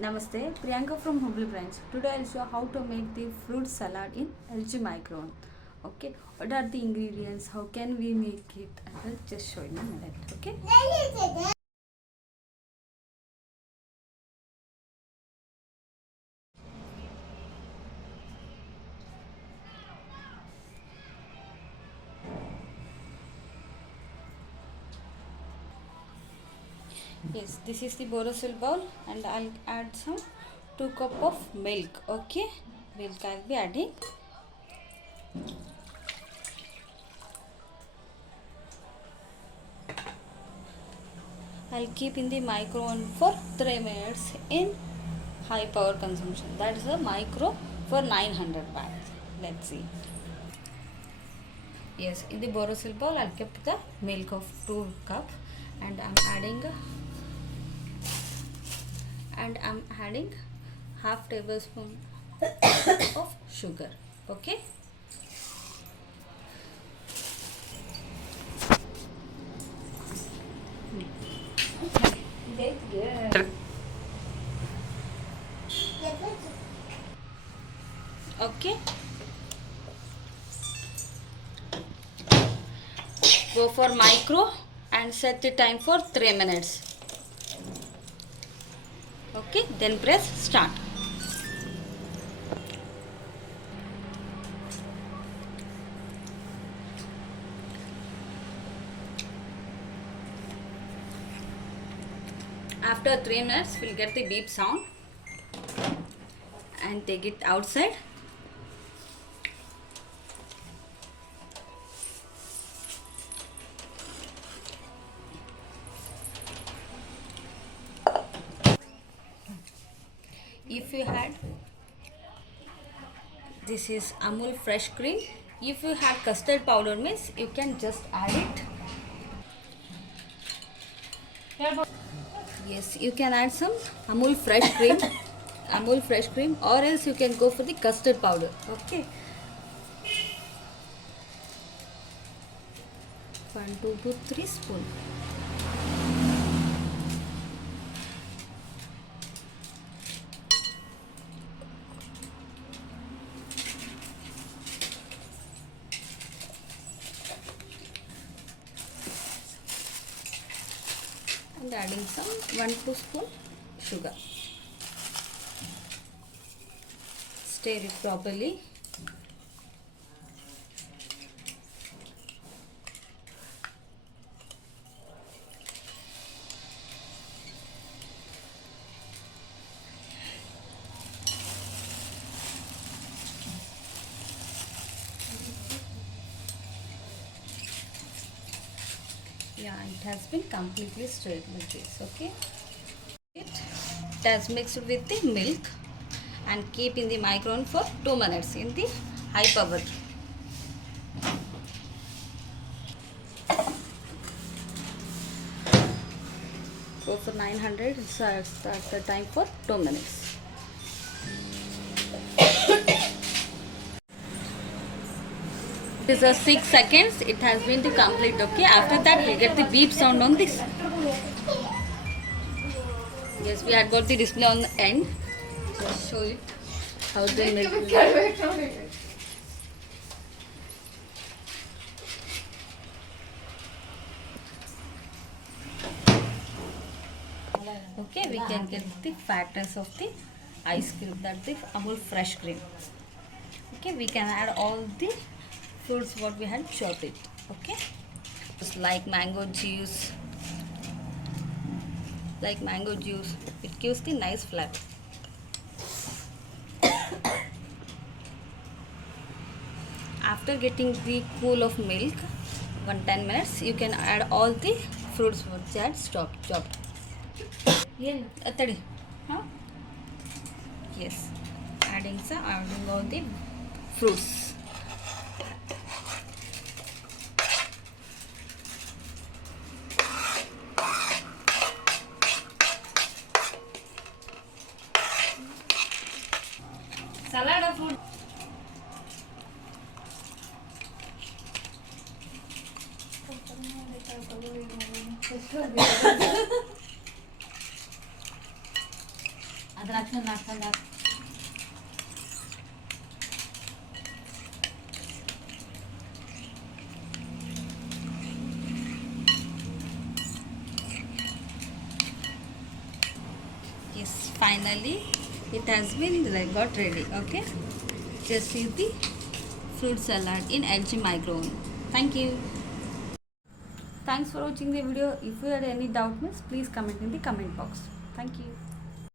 Namaste, Priyanka from Hubli branch. Today I'll show how to make the fruit salad in LG micron. Okay, what are the ingredients? How can we make it? I will just show you in a minute. Okay. Yes, this is the Borosil bowl, and I'll add some 2 cup of milk. Okay, milk I'll be adding. I'll keep in the micro for 3 minutes in high power consumption. That is a micro for 900 watts. Let's see. Yes, in the Borosil bowl I'll keep the milk of 2 cup, and I'm adding half tablespoon of sugar. Okay. Okay. Go for micro and set the time for 3 minutes. Okay, then press start. After 3 minutes, we'll get the beep sound and take it outside. If you had, this is Amul fresh cream. If you had custard powder means you can just add it. Yes, you can add some Amul fresh cream, Amul fresh cream, or else you can go for the custard powder. Okay. 1, 2 to 3 spoon. And adding some 1 spoon sugar. Stir it properly. Yeah, it has been completely stirred with this. Okay. It has mixed with the milk and keep in the micron for 2 minutes in the high power. Go for 900. Start the time for 2 minutes. It is a 6 seconds. It has been the complete. Okay. After that, we get the beep sound on this. Yes, we had got the display on the end. Just show it how the milk. Okay, we can get the fatness of the ice cream. That's the Amul fresh cream. Okay, we can add all the fruits what we had chopped it. Okay, just like mango juice, it gives the nice flavor. After getting the cool of milk, 10 minutes, you can add all the fruits what you had chopped. Yeah, atadi. Huh? Yes, adding all the fruits. Salad of fruit. Yes, finally it has been got ready. Okay, just see the fruit salad in LG micro oven. Thank you. Thanks for watching the video. If you had any doubt, please comment in the comment box. Thank you.